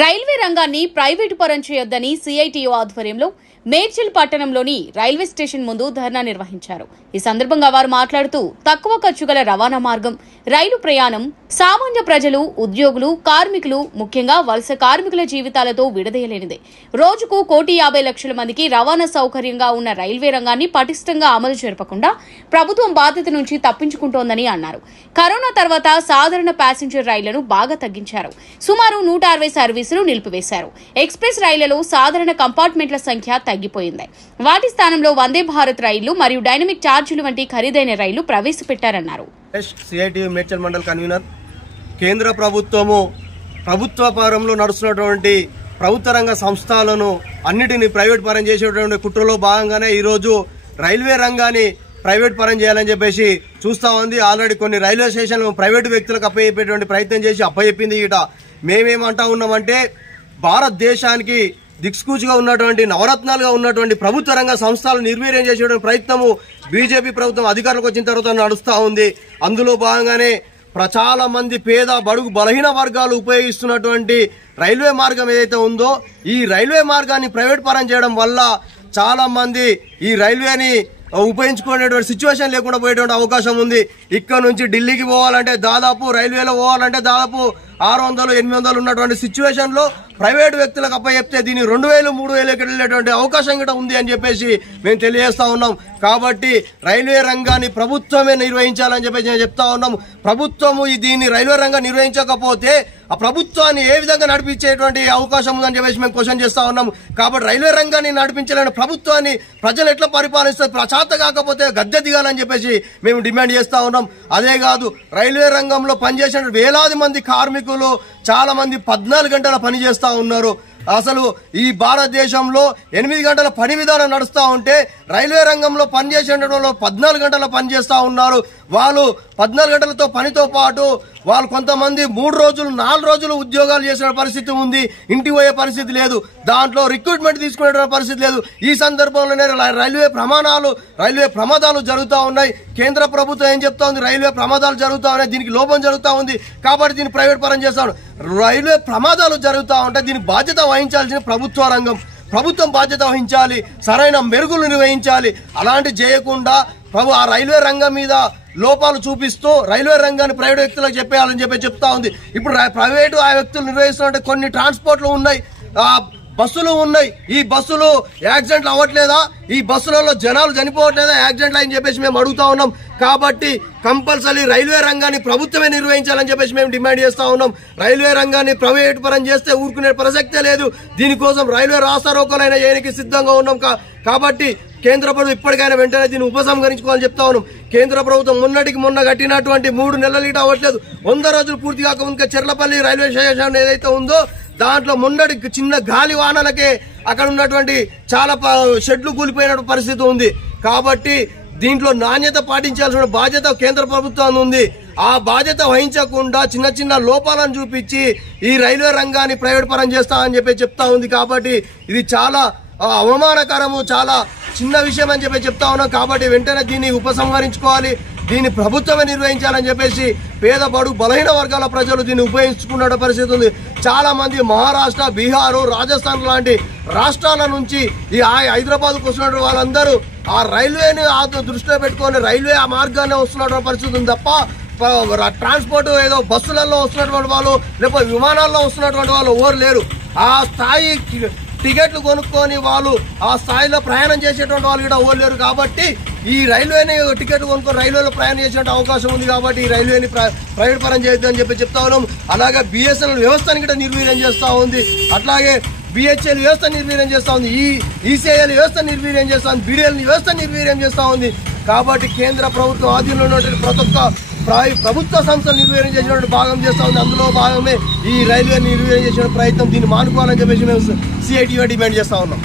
Railway రంగాన్ని private పరం చేయొద్దని సిఐటియు ఆధ్వర్యంలో మేడ్చల్ పట్టణంలోని రైల్వే స్టేషన్ ముందు ధర్నా నిర్వహించారు. ఈ సందర్భంగా వారు మాట్లాడుతూ తక్కువ ఖర్చు గల రవాణా మార్గం, రైలు ప్రయాణం సామాన్య ప్రజలు, ఉద్యోగులు, కార్మికులు, ముఖ్యంగా వలస కార్మికుల జీవితాలతో విడదీయలేనిదే. రోజుకు 1,50,00,000 మందికి రవాణా సౌకర్యంగా ఉన్న రైల్వే రంగాన్ని పటిష్టంగా అమలు జరపకుండా ప్రభుత్వం బాధ్యత నుంచి తప్పించుకుంటోందని అన్నారు. కరోనా తర్వాత సాధారణ ప్యాసింజర్ రైళ్లను బాగా తగ్గించారు. సుమారు 160 సర్వీసులు నిలిపివేశారు. ఎక్స్ప్రెస్ రైళ్లలో సాధారణ కంపార్ట్మెంట్ల సంఖ్య తగ్గిపోయింది. వాటి స్థానంలో వందే భారత్ రైళ్లు మరియు డైనమిక్ ఛార్జీలు వంటి ఖరీదైన రైళ్లు ప్రవేశపెట్టారన్నారు. CITU Medchal mandal convener. కేంద్ర ప్రభుత్వము ప్రభుత్వ పరంలో నడుస్తున్నటువంటి ప్రభుత్వ రంగ సంస్థలను అన్నిటినీ ప్రైవేట్ పరం చేసేటువంటి కుట్రలో భాగంగానే ఈరోజు రైల్వే రంగాన్ని ప్రైవేట్ పరం చేయాలని చెప్పేసి చూస్తా ఉంది. ఆల్రెడీ కొన్ని రైల్వే స్టేషన్లు ప్రైవేటు వ్యక్తులకు అప్పచెప్పేటువంటి ప్రయత్నం చేసి అప్పచెప్పింది. ఇట మేమేమంటా ఉన్నామంటే భారతదేశానికి దిక్సూచిగా ఉన్నటువంటి నవరత్నాలుగా ఉన్నటువంటి ప్రభుత్వ రంగ సంస్థలు నిర్వీర్యం చేసేటువంటి ప్రయత్నము బీజేపీ ప్రభుత్వం అధికారులకు వచ్చిన తర్వాత నడుస్తూ ఉంది. అందులో భాగంగానే చాలా మంది పేద బడుగు బలహీన వర్గాలు ఉపయోగిస్తున్నటువంటి రైల్వే మార్గం ఏదైతే ఉందో ఈ రైల్వే మార్గాన్ని ప్రైవేట్ పరం చేయడం వల్ల చాలా మంది ఈ రైల్వేని ఉపయోగించుకునేటువంటి సిచ్యువేషన్ లేకుండా పోయేటువంటి అవకాశం ఉంది. ఇక్కడ నుంచి ఢిల్లీకి పోవాలంటే దాదాపు రైల్వేలో పోవాలంటే దాదాపు 600-800 ఉన్నటువంటి సిచ్యువేషన్ లో ప్రైవేటు వ్యక్తులకు అప్పచెప్తే దీన్ని 2,000-3,000 వెళ్ళేటువంటి అవకాశం కూడా ఉంది అని చెప్పేసి మేము తెలియజేస్తా ఉన్నాం. కాబట్టి రైల్వే రంగాన్ని ప్రభుత్వమే నిర్వహించాలని చెప్పేసి నేను చెప్తా ఉన్నాము. ప్రభుత్వము దీన్ని రైల్వే రంగం నిర్వహించకపోతే ఆ ప్రభుత్వాన్ని ఏ విధంగా నడిపించేటువంటి అవకాశం ఉందని చెప్పేసి మేము క్వశ్చన్ చేస్తా ఉన్నాము. కాబట్టి రైల్వే రంగాన్ని నడిపించాలని ప్రభుత్వాన్ని ప్రజలు ఎట్లా పరిపాలిస్తారు, ప్రచాత కాకపోతే గద్దె దిగాలని చెప్పేసి మేము డిమాండ్ చేస్తా ఉన్నాం. అదే కాదు, రైల్వే రంగంలో పనిచేసిన వేలాది మంది కార్మికులు చాలా మంది 14 గంటల పని చేస్తా ఉన్నారు. అసలు ఈ భారతదేశంలో 8 గంటల పని విధానం నడుస్తూ ఉంటే రైల్వే రంగంలో పనిచేసే 14 గంటల పని చేస్తూ ఉన్నారు. వాళ్ళు 14 గంటలతో పనితో పాటు వాళ్ళు కొంతమంది 3 రోజులు 4 రోజులు ఉద్యోగాలు చేసిన పరిస్థితి ఉంది. ఇంటికి పోయే పరిస్థితి లేదు. దాంట్లో రిక్రూట్మెంట్ తీసుకునే పరిస్థితి లేదు. ఈ సందర్భంలోనే రైల్వే ప్రమాదాలు జరుగుతూ ఉన్నాయి. కేంద్ర ప్రభుత్వం ఏం చెప్తా ఉంది, రైల్వే ప్రమాదాలు జరుగుతూ ఉన్నాయి, దీనికి లోపం జరుగుతూ ఉంది కాబట్టి దీన్ని ప్రైవేట్ పరం చేస్తాను. రైల్వే ప్రమాదాలు జరుగుతూ ఉంటే దీని బాధ్యత వహించాల్సిన ప్రభుత్వ రంగం. ప్రభుత్వం బాధ్యత వహించాలి, సరైన మెరుగులు నిర్వహించాలి. అలాంటి చేయకుండా ఆ రైల్వే రంగం మీద లోపాలు చూపిస్తూ రైల్వే రంగాన్ని ప్రైవేట్ వ్యక్తులకు చెప్పేయాలని చెప్తా ఉంది. ఇప్పుడు ప్రైవేటు ఆ వ్యక్తులు నిర్వహిస్తున్నట్టు కొన్ని ట్రాన్స్పోర్ట్లు ఉన్నాయి, బస్సులు ఉన్నాయి. ఈ బస్సులు యాక్సిడెంట్లు అవ్వట్లేదా? ఈ బస్సులలో జనాలు చనిపోవట్లేదా యాక్సిడెంట్లు అని చెప్పేసి మేము అడుగుతా ఉన్నాం. కాబట్టి కంపల్సరీ రైల్వే రంగాన్ని ప్రభుత్వమే నిర్వహించాలని చెప్పేసి మేము డిమాండ్ చేస్తా ఉన్నాం. రైల్వే రంగాన్ని ప్రైవేట్ పరం చేస్తే ఊరుకునే ప్రసక్తే లేదు. దీనికోసం రైల్వే రాస్తారోకోలైనా చేయడానికి సిద్ధంగా ఉన్నాం. కాబట్టి కేంద్ర ప్రభుత్వం ఇప్పటికైనా వెంటనే దీన్ని ఉపసంహరించుకోవాలని చెప్తా ఉన్నాం. కేంద్ర ప్రభుత్వం మొన్న కట్టినటువంటి 3 నెలలు ఇటు అవ్వట్లేదు. 100 రోజులు పూర్తి కాకముందుకే చెర్లపల్లి రైల్వే స్టేషన్ ఏదైతే ఉందో దాంట్లో మొన్నటి చిన్న గాలి వానలకే అక్కడ ఉన్నటువంటి చాలా షెడ్లు కూలిపోయిన పరిస్థితి ఉంది. కాబట్టి దీంట్లో నాణ్యత పాటించాల్సిన బాధ్యత కేంద్ర ప్రభుత్వం ఉంది. ఆ బాధ్యత వహించకుండా చిన్న లోపాలను చూపించి ఈ రైల్వే రంగాన్ని ప్రైవేట్ పరం చేస్తామని చెప్తా ఉంది. కాబట్టి ఇది చాలా అవమానకరము, చాలా చిన్న విషయం అని చెప్తా ఉన్నాం. కాబట్టి వెంటనే దీన్ని ఉపసంహరించుకోవాలి, దీన్ని ప్రభుత్వమే నిర్వహించాలని చెప్పేసి పేద బడు బలహీన వర్గాల ప్రజలు దీన్ని ఉపయోగించుకున్న పరిస్థితి ఉంది. చాలా మంది మహారాష్ట్ర, బీహారు, రాజస్థాన్ లాంటి రాష్ట్రాల నుంచి ఈ హైదరాబాద్కు వస్తున్న వాళ్ళందరూ ఆ రైల్వేని దృష్టిలో పెట్టుకొని రైల్వే ఆ మార్గాన్ని వస్తున్న పరిస్థితి ఉంది తప్ప ట్రాన్స్పోర్ట్ ఏదో బస్సులలో వస్తున్నటువంటి వాళ్ళు లేకపోతే విమానాల్లో వస్తున్నటువంటి వాళ్ళు ఎవరు లేరు. ఆ స్థాయి టికెట్లు కొనుక్కొని వాళ్ళు ఆ స్థాయిలో ప్రయాణం చేసేటువంటి వాళ్ళు కూడా ఎవరు లేరు. కాబట్టి ఈ రైల్వేని టికెట్లు కొనుక్కొని రైల్వేలో ప్రయాణం చేసే అవకాశం ఉంది. కాబట్టి ఈ రైల్వేని ప్రైవేట్ పరం చేయొద్దని చెప్తా ఉన్నాం. అలాగే బిఎస్ఎన్ఎల్ వ్యవస్థని కూడా నిర్వీర్యం చేస్తూ ఉంది. అట్లాగే బిహెచ్ఎల్ వ్యవస్థ నిర్వీర్యం చేస్తూ ఉంది. ఈసీఐఎల్ వ్యవస్థ నిర్వీర్యం చేస్తూ ఉంది. బీడీఎల్ వ్యవస్థ నిర్వీర్యం చేస్తూ ఉంది. కాబట్టి కేంద్ర ప్రభుత్వం ఆధీనంలో ఉన్నటువంటి ప్రతి ఒక్క ప్రభుత్వ సంస్థలు నిర్వీర్యం చేసినటువంటి భాగం చేస్తా ఉంది. అందులో భాగమే ఈ రైల్వే నిర్వీర్యం చేసిన ప్రయత్నం. దీన్ని మానుకోవాలని చెప్పేసి మేము సిఐటియు డిమాండ్ చేస్తా ఉన్నాం.